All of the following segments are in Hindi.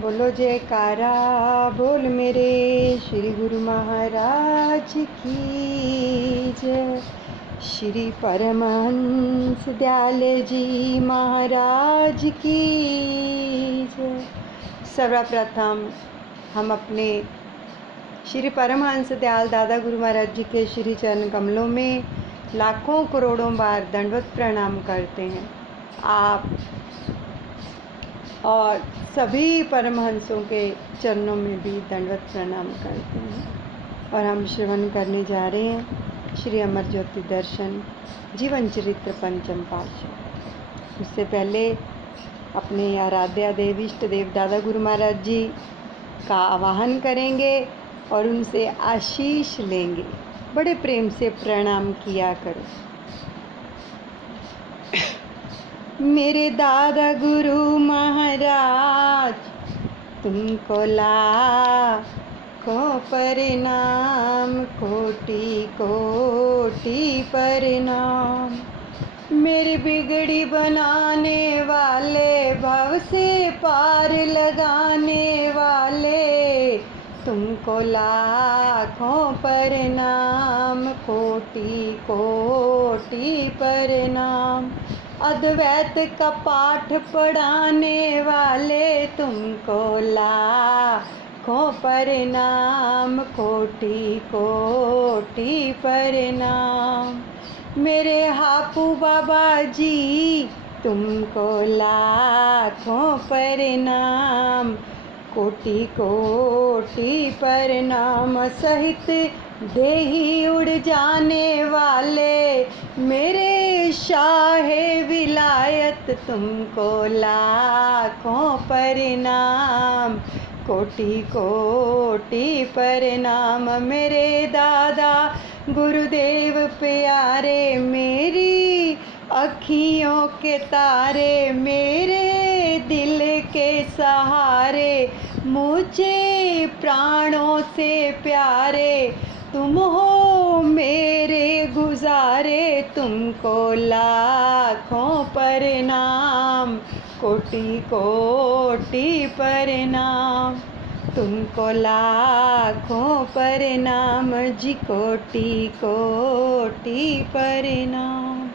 बोलो जयकारा बोल मेरे श्री गुरु महाराज की जय। श्री परमहंस दयाल जी महाराज की जय। सर्वप्रथम हम अपने श्री परमहंस दयाल दादा गुरु महाराज जी के श्री चरण कमलों में लाखों करोड़ों बार दंडवत प्रणाम करते हैं। आप और सभी परमहंसों के चरणों में भी दंडवत प्रणाम करते हैं। और हम श्रवण करने जा रहे हैं श्री अमर ज्योति दर्शन जीवन चरित्र पंचम पातशाह। उससे पहले अपने आराध्या देव इष्ट देव दादा गुरु महाराज जी का आवाहन करेंगे और उनसे आशीष लेंगे। बड़े प्रेम से प्रणाम किया करो। मेरे दादा गुरु महाराज तुमको लाखों प्रणाम, कोटि कोटि प्रणाम। मेरी बिगड़ी बनाने वाले, भव से पार लगाने वाले, तुमको लाखों प्रणाम, कोटि कोटि प्रणाम। अद्वैत का पाठ पढ़ाने वाले, तुमको लाखों प्रणाम, कोटि कोटि प्रणाम। मेरे हापू बाबा जी तुमको लाखों प्रणाम, कोटि कोटि प्रणाम। सहित देही उड़ जाने वाले, मेरे शाहे विलायत तुमको लाखों प्रणाम, कोटि कोटि प्रणाम। मेरे दादा गुरुदेव प्यारे, मेरी अखियों के तारे, मेरे दिल के सहारे, मुझे प्राणों से प्यारे, तुम हो मेरे गुजारे, तुमको लाखों प्रणाम, कोटि कोटि प्रणाम। तुमको लाखों प्रणाम जी, कोटि कोटि प्रणाम।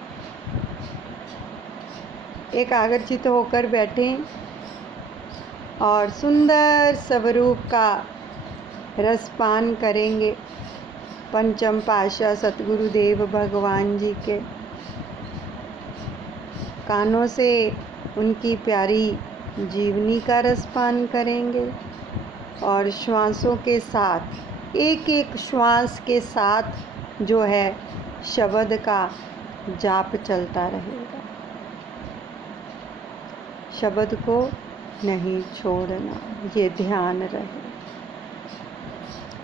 एकाग्रचित होकर बैठें और सुंदर स्वरूप का रसपान करेंगे पंचम पातशाह सतगुरुदेव भगवान जी के। कानों से उनकी प्यारी जीवनी का रसपान करेंगे और श्वासों के साथ, एक एक श्वास के साथ जो है शब्द का जाप चलता रहेगा। शब्द को नहीं छोड़ना, ये ध्यान रहे।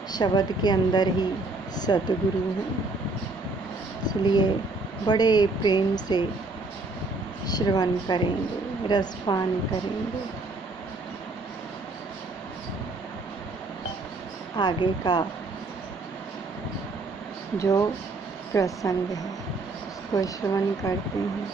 शब्द के अंदर ही सतगुरु हैं, इसलिए बड़े प्रेम से श्रवण करेंगे, रसपान करेंगे। आगे का जो प्रसंग है उसको श्रवण करते हैं।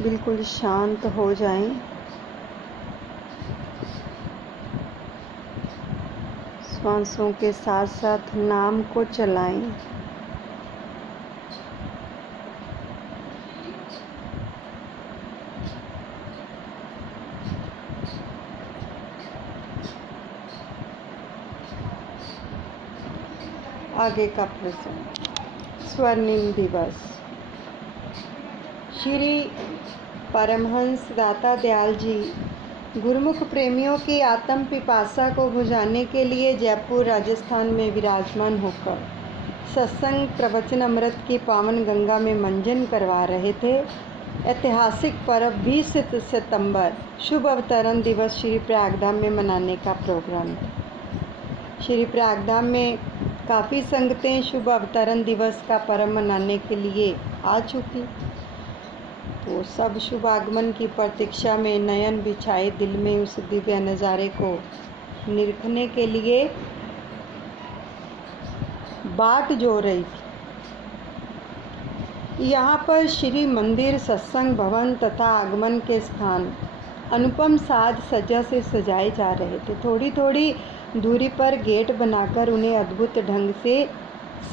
बिल्कुल शांत हो जाएं। श्वासों के साथ साथ नाम को चलाएं। आगे का प्रसंग, स्वर्णिम दिवस। श्री परमहंस दाता दयाल जी गुरुमुख प्रेमियों की आत्म पिपासा को बुझाने के लिए जयपुर राजस्थान में विराजमान होकर सत्संग प्रवचन अमृत की पावन गंगा में मंजन करवा रहे थे। ऐतिहासिक पर्व 20 सितंबर शुभ अवतरण दिवस श्री प्रयागधाम में मनाने का प्रोग्राम था। श्री प्रयागधाम में काफ़ी संगतें शुभ अवतरण दिवस का पर्व मनाने के लिए आ चुकी, तो सब शुभ आगमन की प्रतीक्षा में नयन बिछाए दिल में उस दिव्य नज़ारे को निरखने के लिए बाट जो रही थी। यहाँ पर श्री मंदिर, सत्संग भवन तथा आगमन के स्थान अनुपम साज सज्जा से सजाए जा रहे थे। थोड़ी थोड़ी दूरी पर गेट बनाकर उन्हें अद्भुत ढंग से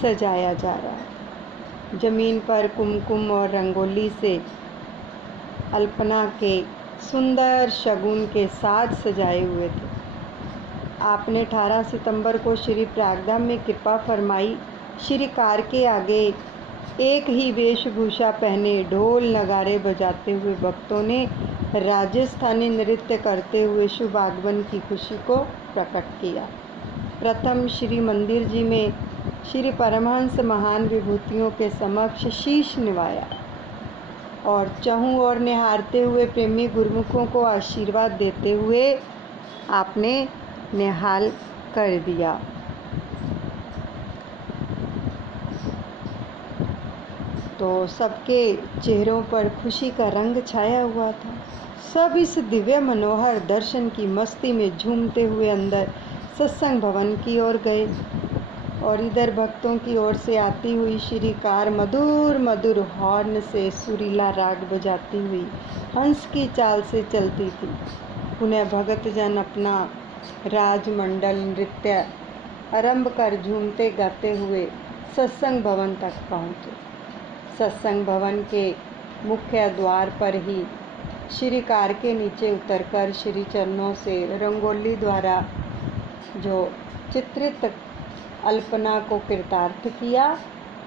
सजाया जा रहा है। जमीन पर कुमकुम और रंगोली से अल्पना के सुंदर शगुन के साज सजाए हुए थे। आपने 18 सितंबर को श्री प्रयागधाम में कृपा फरमाई। श्री कार के आगे एक ही वेशभूषा पहने ढोल नगारे बजाते हुए भक्तों ने राजस्थानी नृत्य करते हुए शुभ आगमन की खुशी को प्रकट किया। प्रथम श्री मंदिर जी में श्री परमहंस महान विभूतियों के समक्ष शीश निवाया और चहुं ओर निहारते हुए प्रेमी गुरुमुखों को आशीर्वाद देते हुए आपने निहाल कर दिया। तो सबके चेहरों पर खुशी का रंग छाया हुआ था। सब इस दिव्य मनोहर दर्शन की मस्ती में झूमते हुए अंदर सत्संग भवन की ओर गए और इधर भक्तों की ओर से आती हुई श्री कार मधुर मधुर हॉर्न से सुरीला राग बजाती हुई हंस की चाल से चलती थी। उन्हें भगत जन अपना राजमंडल नृत्य आरंभ कर झूमते गाते हुए सत्संग भवन तक पहुँचे। सत्संग भवन के मुख्य द्वार पर ही श्री कार के नीचे उतरकर श्री चरणों से रंगोली द्वारा जो चित्रित अल्पना को कृतार्थ किया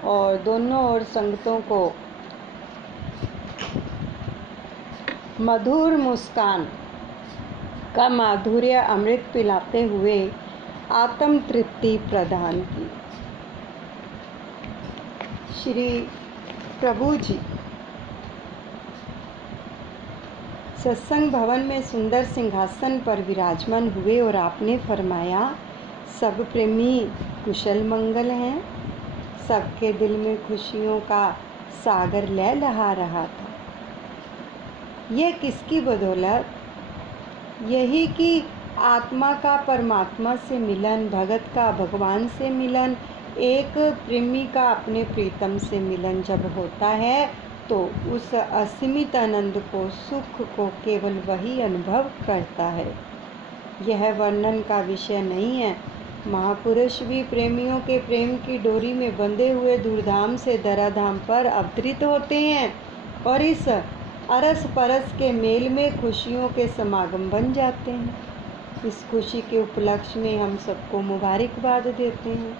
और दोनों ओर संगतों को मधुर मुस्कान का माधुर्य अमृत पिलाते हुए आत्म तृप्ति प्रदान की। श्री प्रभु जी सत्संग भवन में सुंदर सिंहासन पर विराजमान हुए और आपने फरमाया, सब प्रेमी कुशल मंगल हैं। सबके दिल में खुशियों का सागर लहलहा रहा था। यह किसकी बदौलत? यही कि आत्मा का परमात्मा से मिलन, भगत का भगवान से मिलन, एक प्रेमी का अपने प्रीतम से मिलन जब होता है तो उस असीमित आनंद को, सुख को केवल वही अनुभव करता है। यह वर्णन का विषय नहीं है। महापुरुष भी प्रेमियों के प्रेम की डोरी में बंधे हुए दूरधाम से धराधाम पर अवतरित होते हैं और इस अरस परस के मेल में खुशियों के समागम बन जाते हैं। इस खुशी के उपलक्ष्य में हम सबको मुबारकबाद देते हैं।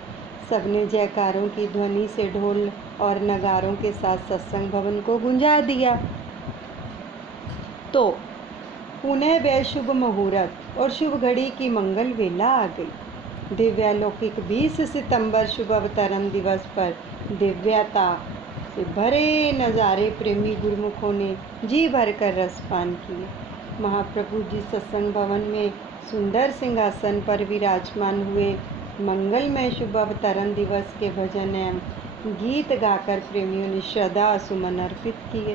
सबने जयकारों की ध्वनि से ढोल और नगारों के साथ सत्संग भवन को गुंजा दिया। तो पुनः वह शुभ मुहूर्त और शुभ घड़ी की मंगल वेला आ गई। दिव्यालौकिक 20 सितंबर शुभ अवतरण दिवस पर दिव्यता से भरे नज़ारे प्रेमी गुरुमुखों ने जी भरकर रसपान किए। महाप्रभु जी सत्संग भवन में सुंदर सिंहासन पर विराजमान हुए। मंगलमय शुभ अवतरण दिवस के भजन एवं गीत गाकर प्रेमियों ने श्रद्धा सुमन अर्पित किए।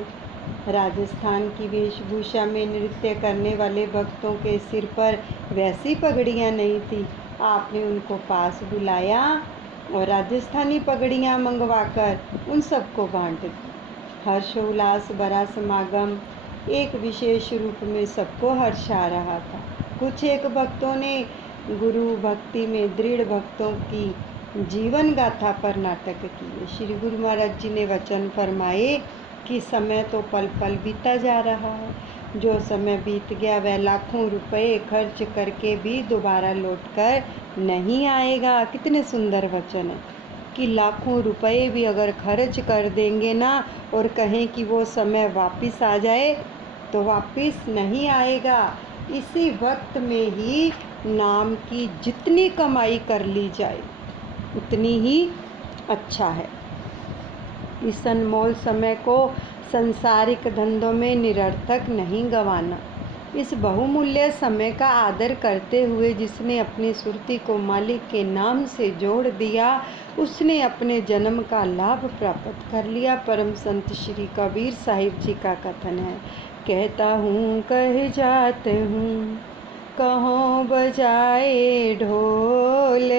राजस्थान की वेशभूषा में नृत्य करने वाले भक्तों के सिर पर वैसी पगड़ियाँ नहीं थी। आपने उनको पास बुलाया और राजस्थानी पगड़ियाँ मंगवाकर उन सबको बांट दी। हर्षोल्लास भरा समागम एक विशेष रूप में सबको हर्षा रहा था। कुछ एक भक्तों ने गुरु भक्ति में दृढ़ भक्तों की जीवन गाथा पर नाटक किए। श्री गुरु महाराज जी ने वचन फरमाए कि समय तो पल पल बीता जा रहा है। जो समय बीत गया वह लाखों रुपए खर्च करके भी दोबारा लौटकर नहीं आएगा। कितने सुंदर वचन है कि लाखों रुपए भी अगर खर्च कर देंगे ना और कहें कि वो समय वापस आ जाए तो वापस नहीं आएगा। इसी वक्त में ही नाम की जितनी कमाई कर ली जाए उतनी ही अच्छा है। इस अनमोल समय को संसारिक धंधों में निरर्थक नहीं गंवाना। इस बहुमूल्य समय का आदर करते हुए जिसने अपनी सुरती को मालिक के नाम से जोड़ दिया उसने अपने जन्म का लाभ प्राप्त कर लिया। परम संत श्री कबीर साहिब जी का कथन है, कहता हूँ कह जात हूँ कहों बजाए ढोल,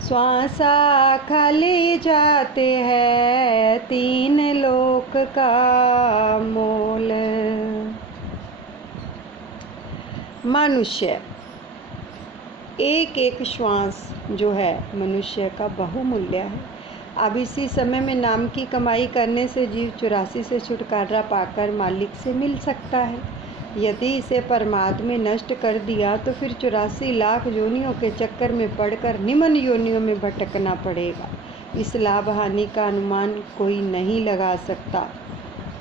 श्वासा खाली जाते हैं, तीन लोक का मोल। मनुष्य, एक एक श्वास जो है मनुष्य का बहुमूल्य है। अब इसी समय में नाम की कमाई करने से जीव 84 से छुटकारा पाकर मालिक से मिल सकता है। यदि इसे परमाद में नष्ट कर दिया तो फिर 84 लाख योनियों के चक्कर में पड़कर निम्न योनियों में भटकना पड़ेगा। इस लाभ हानि का अनुमान कोई नहीं लगा सकता।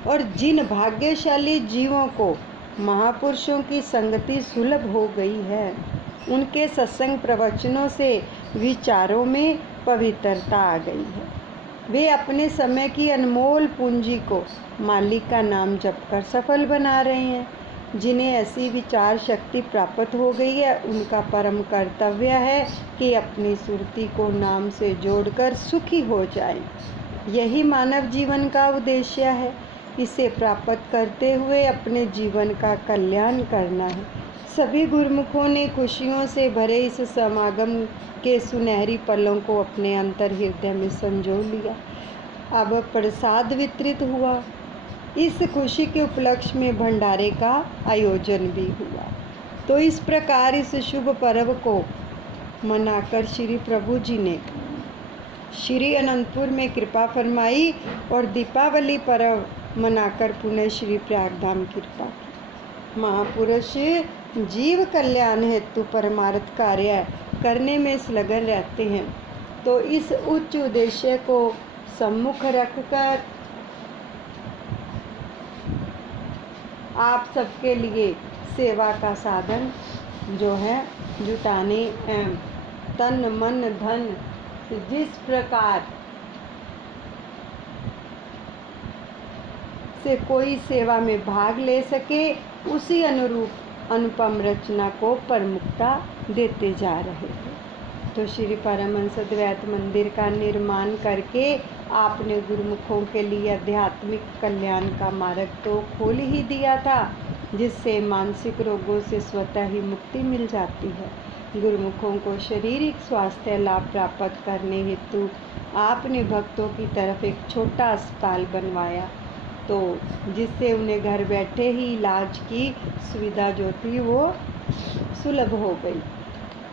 और जिन भाग्यशाली जीवों को महापुरुषों की संगति सुलभ हो गई है, उनके सत्संग प्रवचनों से विचारों में पवित्रता आ गई है। वे अपने समय की अनमोल पूंजी को मालिक का नाम जप कर सफल बना रहे हैं। जिन्हें ऐसी विचार शक्ति प्राप्त हो गई है, उनका परम कर्तव्य है कि अपनी सुरती को नाम से जोड़कर सुखी हो जाएं। यही मानव जीवन का उद्देश्य है। इसे प्राप्त करते हुए अपने जीवन का कल्याण करना है। सभी गुरुमुखों ने खुशियों से भरे इस समागम के सुनहरी पलों को अपने अंतर हृदय में संजो लिया। अब प्रसाद वितरित हुआ। इस खुशी के उपलक्ष्य में भंडारे का आयोजन भी हुआ। तो इस प्रकार इस शुभ पर्व को मनाकर श्री प्रभु जी ने श्री अनंतपुर में कृपा फरमाई और दीपावली पर्व मनाकर पुनः श्री प्रयागधाम कृपा की। महापुरुष जीव कल्याण हेतु परमार्थ कार्य करने में संलग्न रहते हैं। तो इस उच्च उद्देश्य को सम्मुख रखकर आप सबके लिए सेवा का साधन जो है जुटाने तन मन धन जिस प्रकार से कोई सेवा में भाग ले सके, उसी अनुरूप अनुपम रचना को प्रमुखता देते जा रहे थे। तो श्री परमहंस अद्वैत मंदिर का निर्माण करके आपने गुरुमुखों के लिए आध्यात्मिक कल्याण का मार्ग तो खोल ही दिया था, जिससे मानसिक रोगों से स्वतः ही मुक्ति मिल जाती है। गुरुमुखों को शारीरिक स्वास्थ्य लाभ प्राप्त करने हेतु आपने भक्तों की तरफ एक छोटा अस्पताल बनवाया, तो जिससे उन्हें घर बैठे ही इलाज की सुविधा जो थी वो सुलभ हो गई।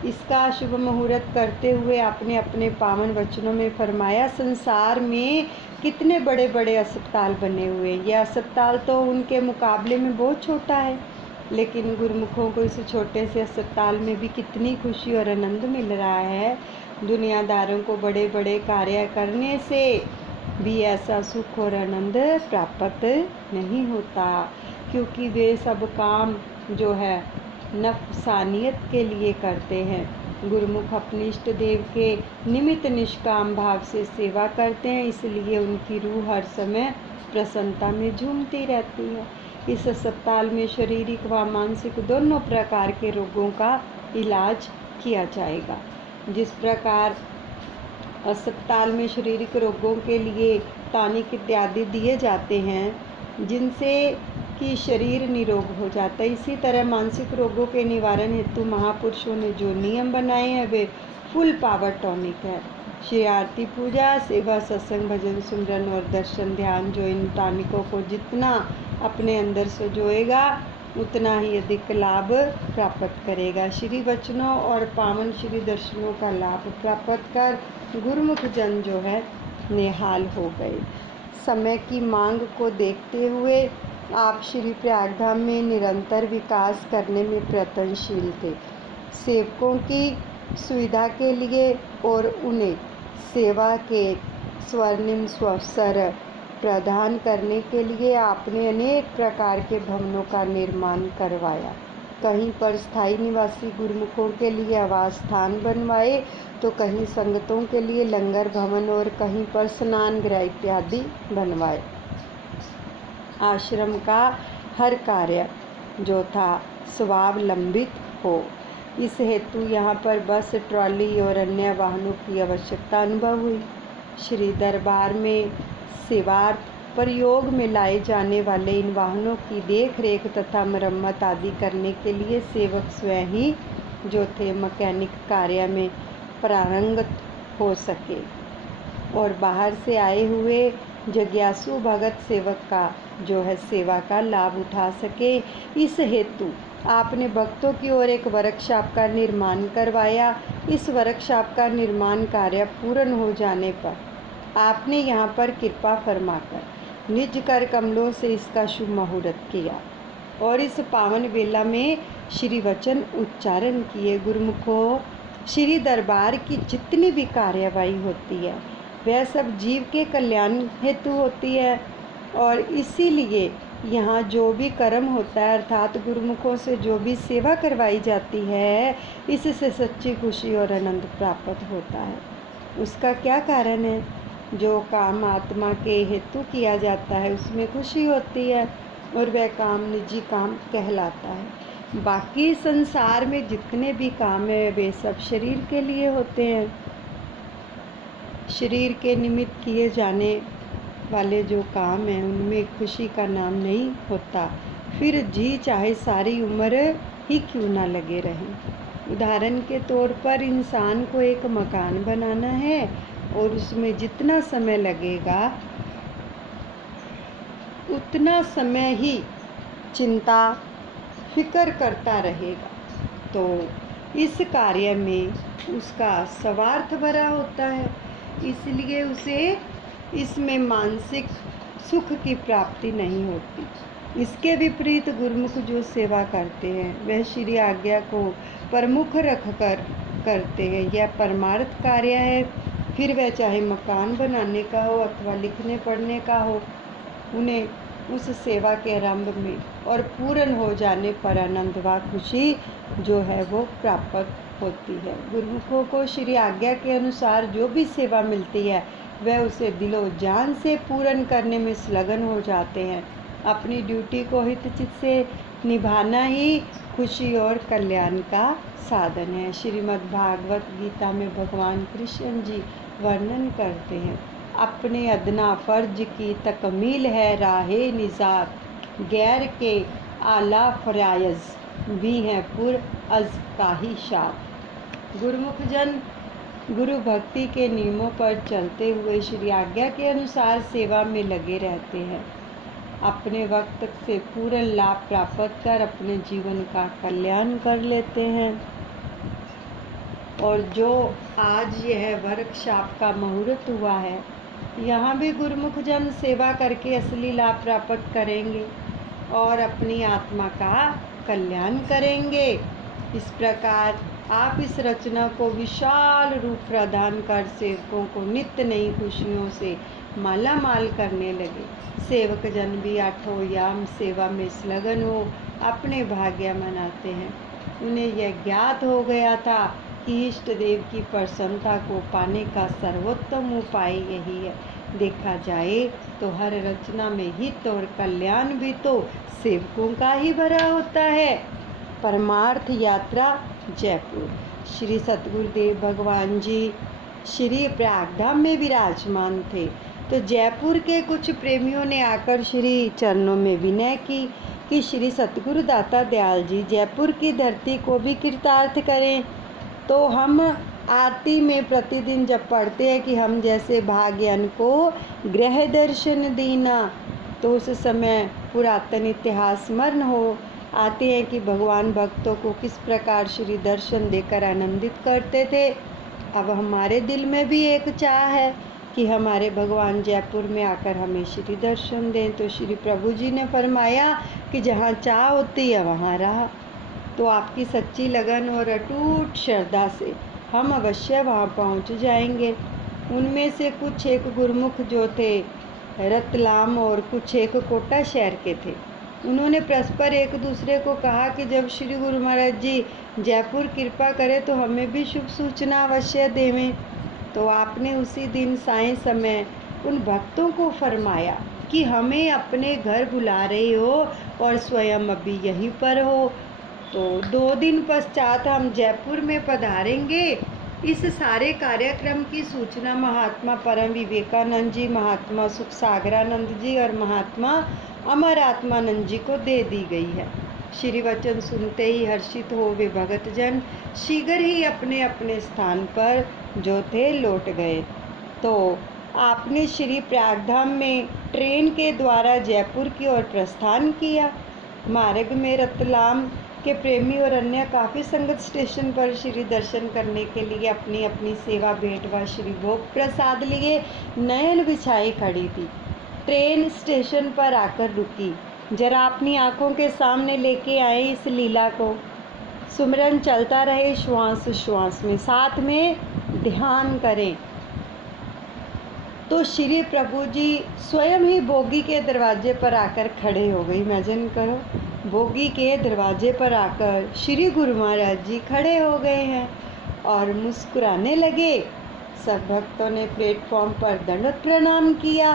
इसका शुभ मुहूर्त करते हुए आपने अपने पावन वचनों में फरमाया, संसार में कितने बड़े बड़े अस्पताल बने हुए, यह अस्पताल तो उनके मुकाबले में बहुत छोटा है, लेकिन गुरुमुखों को इस छोटे से अस्पताल में भी कितनी खुशी और आनंद मिल रहा है। दुनियादारों को बड़े बड़े कार्य करने से भी ऐसा सुख और आनंद प्राप्त नहीं होता, क्योंकि वे सब काम जो है नफसानियत के लिए करते हैं। गुरुमुख अपने इष्ट देव के निमित्त निष्काम भाव से सेवा करते हैं, इसलिए उनकी रूह हर समय प्रसन्नता में झूमती रहती है। इस अस्पताल में शारीरिक व मानसिक दोनों प्रकार के रोगों का इलाज किया जाएगा। जिस प्रकार अस्पताल में शारीरिक रोगों के लिए टॉनिक इत्यादि दिए जाते हैं, जिनसे कि शरीर निरोग हो जाता है, इसी तरह मानसिक रोगों के निवारण हेतु महापुरुषों ने जो नियम बनाए हैं वे फुल पावर टॉनिक है। श्री आरती पूजा सेवा सत्संग भजन सुमरन और दर्शन ध्यान जो इन टॉनिकों को जितना अपने अंदर सजोएगा उतना ही अधिक लाभ प्राप्त करेगा। श्री वचनों और पावन श्री दर्शनों का लाभ प्राप्त कर गुरुमुख जन जो है निहाल हो गए। समय की मांग को देखते हुए आप श्री प्रयागधाम में निरंतर विकास करने में प्रयत्नशील थे। सेवकों की सुविधा के लिए और उन्हें सेवा के स्वर्णिम अवसर प्रदान करने के लिए आपने अनेक प्रकार के भवनों का निर्माण करवाया। कहीं पर स्थायी निवासी गुरुमुखों के लिए आवास स्थान बनवाए, तो कहीं संगतों के लिए लंगर भवन और कहीं पर स्नान गृह इत्यादि बनवाए। आश्रम का हर कार्य जो था स्वावलंबित हो, इस हेतु यहाँ पर बस ट्रॉली और अन्य वाहनों की आवश्यकता अनुभव हुई। श्री दरबार में सेवार्थ प्रयोग में लाए जाने वाले इन वाहनों की देख रेख तथा मरम्मत आदि करने के लिए सेवक स्वयं ही जो थे मैकेनिक कार्य में पारंगत हो सके और बाहर से आए हुए जिज्ञासु भगत सेवक का जो है सेवा का लाभ उठा सके। इस हेतु आपने भक्तों की ओर एक वर्कशॉप का निर्माण करवाया। इस वर्कशॉप का निर्माण कार्य पूर्ण हो जाने पर आपने यहाँ पर कृपा फरमाकर निज कर कमलों से इसका शुभ मुहूर्त किया और इस पावन बेला में श्री वचन उच्चारण किए। गुरुमुखों, श्री दरबार की जितनी भी कार्यवाही होती है वह सब जीव के कल्याण हेतु होती है और इसीलिए यहाँ जो भी कर्म होता है अर्थात गुरुमुखों से जो भी सेवा करवाई जाती है इससे सच्ची खुशी और आनंद प्राप्त होता है। उसका क्या कारण है? जो काम आत्मा के हेतु किया जाता है उसमें खुशी होती है और वह काम निजी काम कहलाता है। बाकी संसार में जितने भी काम है वे सब शरीर के लिए होते हैं। शरीर के निमित्त किए जाने वाले जो काम हैं उनमें खुशी का नाम नहीं होता, फिर जी चाहे सारी उम्र ही क्यों ना लगे रहें। उदाहरण के तौर पर इंसान को एक मकान बनाना है और उसमें जितना समय लगेगा उतना समय ही चिंता फिक्र करता रहेगा, तो इस कार्य में उसका स्वार्थ भरा होता है, इसलिए उसे इसमें मानसिक सुख की प्राप्ति नहीं होती। इसके विपरीत गुरुमुख जो सेवा करते हैं वह श्री आज्ञा को प्रमुख रखकर करते हैं। यह परमार्थ कार्य है, फिर वह चाहे मकान बनाने का हो अथवा लिखने पढ़ने का हो। उन्हें उस सेवा के आरंभ में और पूर्ण हो जाने पर आनंद व खुशी जो है वो प्राप्त होती है। गुरुमुखों को श्री आज्ञा के अनुसार जो भी सेवा मिलती है वह उसे दिलो जान से पूर्ण करने में संलग्न हो जाते हैं। अपनी ड्यूटी को हितचित से निभाना ही खुशी और कल्याण का साधन है। श्रीमद् भागवत गीता में भगवान कृष्ण जी वर्णन करते हैं, अपने अदना फर्ज की तकमील है राहे निजात, गैर के आला फरायज भी हैं पुर अज का ही शात। गुरुमुख जन गुरु भक्ति के नियमों पर चलते हुए श्री आज्ञा के अनुसार सेवा में लगे रहते हैं। अपने वक्त से पूर्ण लाभ प्राप्त कर अपने जीवन का कल्याण कर लेते हैं। और जो आज यह वर्कशॉप का मुहूर्त हुआ है, यहाँ भी गुरुमुख जन सेवा करके असली लाभ प्राप्त करेंगे और अपनी आत्मा का कल्याण करेंगे। इस प्रकार आप इस रचना को विशाल रूप प्रदान कर सेवकों को नित्य नई खुशियों से माला माल करने लगे। सेवक जन भी आठों याम सेवा में संलग्न हो अपने भाग्य मनाते हैं। उन्हें यह ज्ञात हो गया था कि इष्ट देव की प्रसन्नता को पाने का सर्वोत्तम उपाय यही है। देखा जाए तो हर रचना में हित और कल्याण भी तो सेवकों का ही भरा होता है। परमार्थ यात्रा जयपुर। श्री सतगुरुदेव भगवान जी श्री प्रयागधाम में विराजमान थे, तो जयपुर के कुछ प्रेमियों ने आकर श्री चरणों में विनय की कि श्री सतगुरु दाता दयाल जी जयपुर की धरती को भी कृतार्थ करें। तो हम आरती में प्रतिदिन जब पढ़ते हैं कि हम जैसे भाग्यन को गृह दर्शन दीना, तो उस समय पुरातन इतिहास स्मरण हो आते हैं कि भगवान भक्तों को किस प्रकार श्री दर्शन देकर आनंदित करते थे। अब हमारे दिल में भी एक चाह है कि हमारे भगवान जयपुर में आकर हमें श्री दर्शन दें। तो श्री प्रभु जी ने फरमाया कि जहाँ चाह होती है वहाँ राह। तो आपकी सच्ची लगन और अटूट श्रद्धा से हम अवश्य वहाँ पहुँच जाएंगे। उनमें से कुछ एक गुरुमुख जो थे रतलाम और कुछ एक कोटा शहर के थे। उन्होंने परस्पर एक दूसरे को कहा कि जब श्री गुरु महाराज जी जयपुर कृपा करें तो हमें भी शुभ सूचना अवश्य देवें। तो आपने उसी दिन सायं समय उन भक्तों को फरमाया कि हमें अपने घर बुला रहे हो और स्वयं अभी यहीं पर हो, तो 2 दिन पश्चात हम जयपुर में पधारेंगे इस सारे कार्यक्रम की सूचना महात्मा परम विवेकानंद जी, महात्मा सुख सागरानंद जी और महात्मा अमरात्मानंद जी को दे दी गई है। श्री वचन सुनते ही हर्षित हो वे भगतजन शीघ्र ही अपने अपने स्थान पर जो थे लौट गए। तो आपने श्री प्रयागधाम में ट्रेन के द्वारा जयपुर की ओर प्रस्थान किया। मार्ग में रतलाम के प्रेमी और अन्य काफ़ी संगत स्टेशन पर श्री दर्शन करने के लिए अपनी अपनी सेवा भेंट व श्री भोग प्रसाद लिए नयन बिछाई खड़ी थी। ट्रेन स्टेशन पर आकर रुकी। जरा अपनी आंखों के सामने लेके आए इस लीला को। सुमिरन चलता रहे श्वास श्वास में, साथ में ध्यान करें। तो श्री प्रभु जी स्वयं ही बोगी के दरवाजे पर आकर खड़े हो गए। इमेजिन करो, बोगी के दरवाजे पर आकर श्री गुरु महाराज जी खड़े हो गए हैं और मुस्कुराने लगे। सब भक्तों ने प्लेटफॉर्म पर दंडवत प्रणाम किया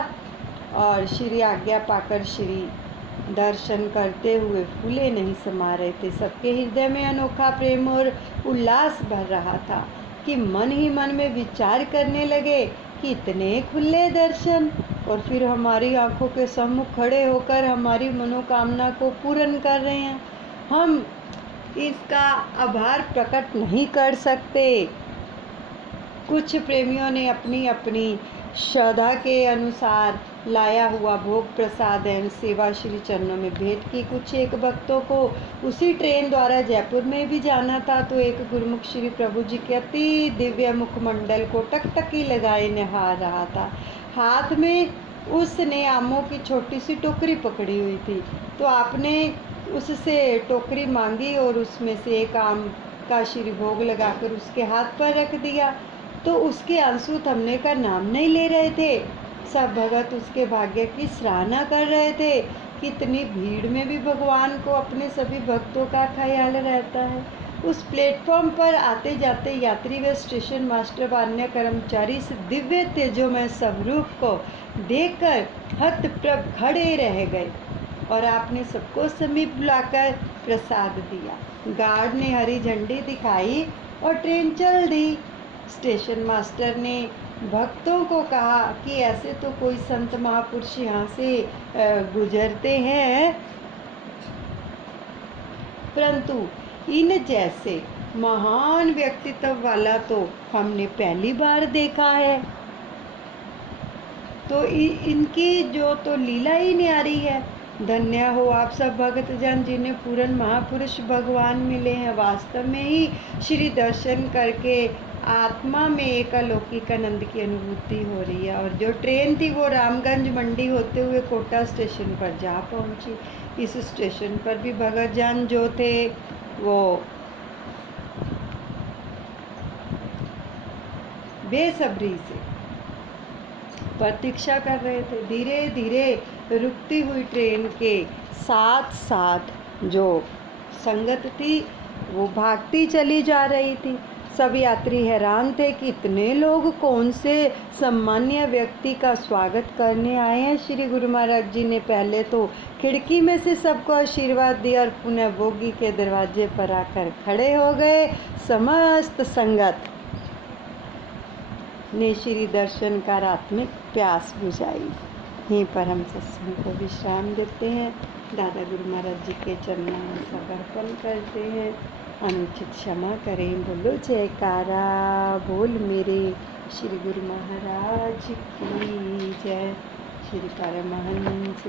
और श्री आज्ञा पाकर श्री दर्शन करते हुए फूले नहीं समा रहे थे। सबके हृदय में अनोखा प्रेम और उल्लास भर रहा था कि मन ही मन में विचार करने लगे कि इतने खुले दर्शन और फिर हमारी आंखों के सम्मुख खड़े होकर हमारी मनोकामना को पूर्ण कर रहे हैं। हम इसका आभार प्रकट नहीं कर सकते। कुछ प्रेमियों ने अपनी अपनी श्रद्धा के अनुसार लाया हुआ भोग प्रसाद एवं सेवा श्री चरणों में भेंट की। कुछ एक भक्तों को उसी ट्रेन द्वारा जयपुर में भी जाना था, तो एक गुरुमुख श्री प्रभु जी के अति दिव्य मुखमंडल को टकटकी लगाए निहार रहा था। हाथ में उसने आमों की छोटी सी टोकरी पकड़ी हुई थी। तो आपने उससे टोकरी मांगी और उसमें से एक आम का श्री भोग लगाकर उसके हाथ पर रख दिया। तो उसके आंसू थमने का नाम नहीं ले रहे थे। सब भगत उसके भाग्य की सराहना कर रहे थे। कितनी भीड़ में भी भगवान को अपने सभी भक्तों का ख्याल रहता है। उस प्लेटफॉर्म पर आते जाते यात्री व स्टेशन मास्टर व अन्य कर्मचारी इस दिव्य तेजोमय स्वरूप को देखकर हतप्रभ खड़े रह गए और आपने सबको समीप बुलाकर प्रसाद दिया। गार्ड ने हरी झंडी दिखाई और ट्रेन चल दी। स्टेशन मास्टर ने भक्तों को कहा कि ऐसे तो कोई संत महापुरुष यहाँ से गुजरते हैं, परंतु इन जैसे महान व्यक्तित्व वाला तो हमने पहली बार देखा है। तो इनकी जो तो लीला ही न्यारी है। धन्य हो आप सब भक्तजन जिन्हें पूर्ण महापुरुष भगवान मिले हैं। वास्तव में ही श्री दर्शन करके आत्मा में एक अलौकिक आनंद की अनुभूति हो रही है। और जो ट्रेन थी वो रामगंज मंडी होते हुए कोटा स्टेशन पर जा पहुंची। इस स्टेशन पर भी भगतजन जो थे वो बेसब्री से प्रतीक्षा कर रहे थे। धीरे धीरे रुकती हुई ट्रेन के साथ साथ जो संगत थी वो भागती चली जा रही थी। सब यात्री हैरान थे कि इतने लोग कौन से सम्मान्य व्यक्ति का स्वागत करने आए हैं। श्री गुरु महाराज जी ने पहले तो खिड़की में से सबको आशीर्वाद दिया और पुनः बोगी के दरवाजे पर आकर खड़े हो गए। समस्त संगत ने श्री दर्शन का आत्मिक प्यास बुझाई। यहीं पर हम सत्संग को विश्राम देते हैं। दादा गुरु महाराज जी के चरणों में समर्पण करते हैं। अनुचित क्षमा करें। बोलो जयकारा बोल मेरे श्री गुरु महाराज की जय। श्री परमहंस